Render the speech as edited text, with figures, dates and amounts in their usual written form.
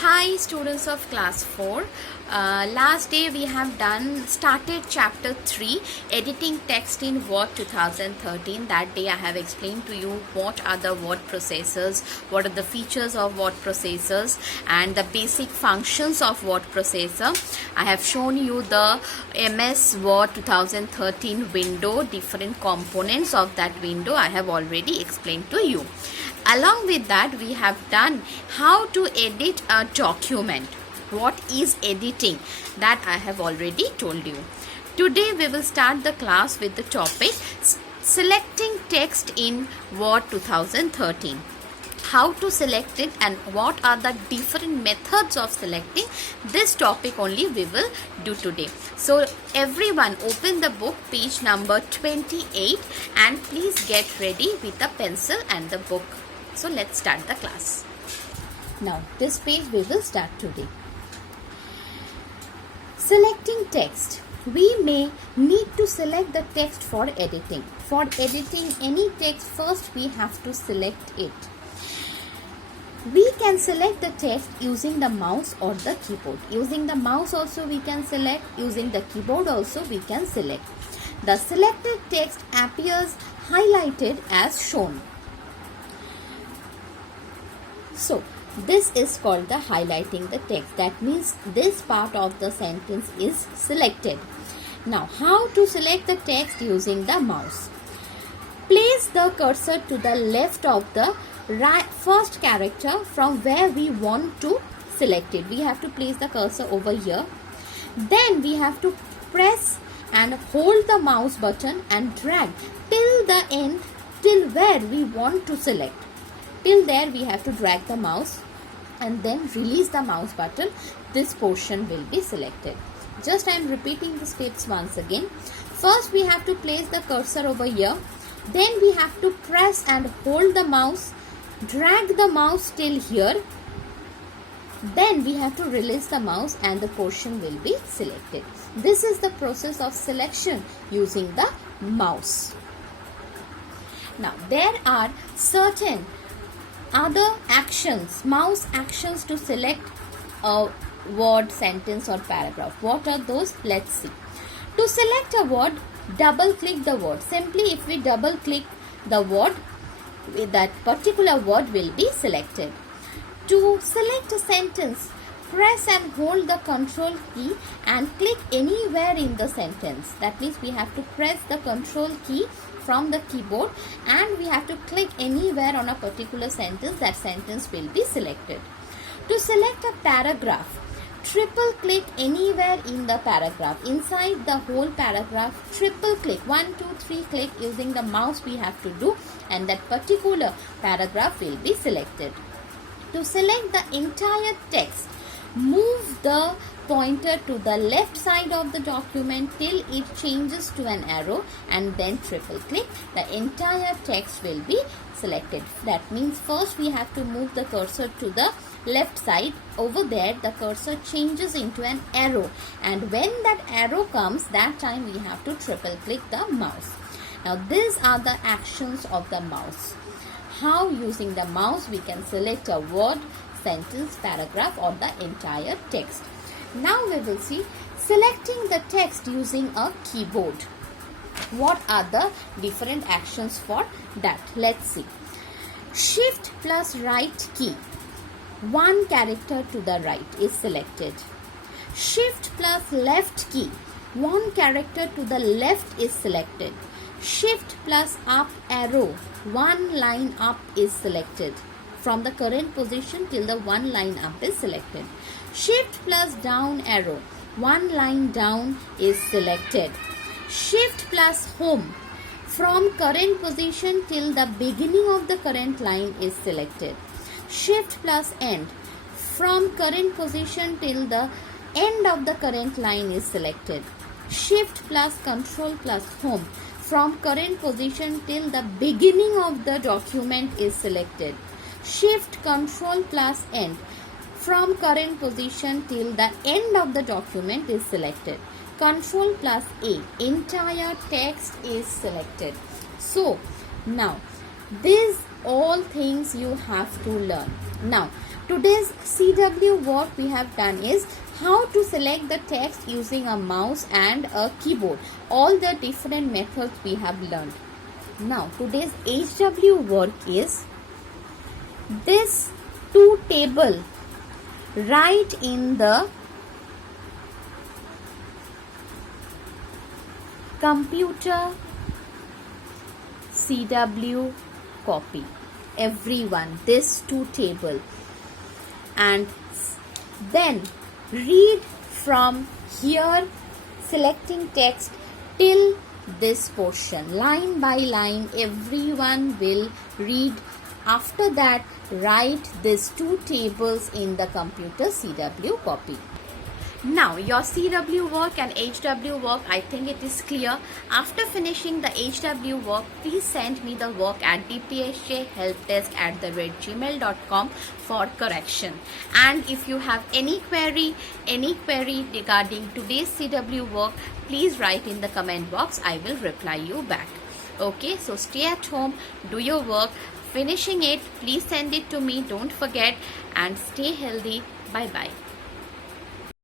Hi students of class 4. Last day we have started chapter 3 editing text in Word 2013. That day I have explained to you what are the word processors, what are the features of word processors and the basic functions of word processor. I have shown you the MS Word 2013 window, different components of that window I have already explained to you. Along with that, we have done how to edit a document. What is editing? That I have already told you. Today we will start the class with the topic selecting text in Word 2013. How to select it and what are the different methods of selecting, this topic only we will do today. So everyone open the book, page number 28, and please get ready with a pencil and the book. So let's start the class. Now this page we will start today. Selecting text. We may need to select the text for editing. For editing any text, first we have to select it. We can select the text using the mouse or the keyboard. Using the mouse also we can select. Using the keyboard also we can select. The selected text appears highlighted as shown. So, this is called the highlighting the text. That means this part of the sentence is selected. Now, how to select the text using the mouse? Place the cursor to the left of the first character from where we want to select it. We have to place the cursor over here. Then we have to press and hold the mouse button and drag till the end, till where we want to select. Till there we have to drag the mouse and then release the mouse button. This portion will be selected. Just I am repeating the steps once again. First we have to place the cursor over here. Then we have to press and hold the mouse, drag the mouse till here. Then we have to release the mouse and the portion will be selected. This is the process of selection using the mouse. Now there are certain other actions, mouse actions to select a word, sentence or paragraph. What are those? Let's see. To select a word, double click the word. Simply if we double click the word, that particular word will be selected. To select a sentence, press and hold the control key and click anywhere in the sentence. That means we have to press the control key from the keyboard and we have to click anywhere on a particular sentence. That sentence will be selected. To select a paragraph, triple click anywhere in the paragraph. Inside the whole paragraph, triple click. 1, 2, 3 click using the mouse we have to do and that particular paragraph will be selected. To select the entire text, move the pointer to the left side of the document till it changes to an arrow and then triple click. The entire text will be selected. That means first we have to move the cursor to the left side. Over there the cursor changes into an arrow and when that arrow comes, that time we have to triple click the mouse. Now these are the actions of the mouse. How using the mouse we can select a word, sentence, paragraph or the entire text. Now we will see selecting the text using a keyboard. What are the different actions for that? Let's see. Shift plus right key. One character to the right is selected. Shift plus left key. One character to the left is selected. Shift plus up arrow. One line up is selected. From the current position till the one line up is selected. Shift plus down arrow. One line down is selected. Shift plus home. From current position till the beginning of the current line is selected. Shift plus end. From current position till the end of the current line is selected. Shift plus control plus home. From current position till the beginning of the document is selected. Shift control plus end. From current position till the end of the document is selected. Control plus A. Entire text is selected. So, now, these all things you have to learn. Now, today's CW work we have done is how to select the text using a mouse and a keyboard. All the different methods we have learned. Now today's HW work is this two table right in the computer CW copy. Everyone, this two table, and then read from here, selecting text till this portion, line by line. Everyone will read. After that, write these two tables in the computer CW copy. Now your CW work and HW work, I think it is clear. After finishing the HW work, please send me the work at dpsjhelpdesk@gmail.com for correction. And if you have any query regarding today's CW work, please write in the comment box. I will reply you back. Okay, so stay at home, do your work. Finishing it, please send it to me, don't forget, and stay healthy. Bye bye.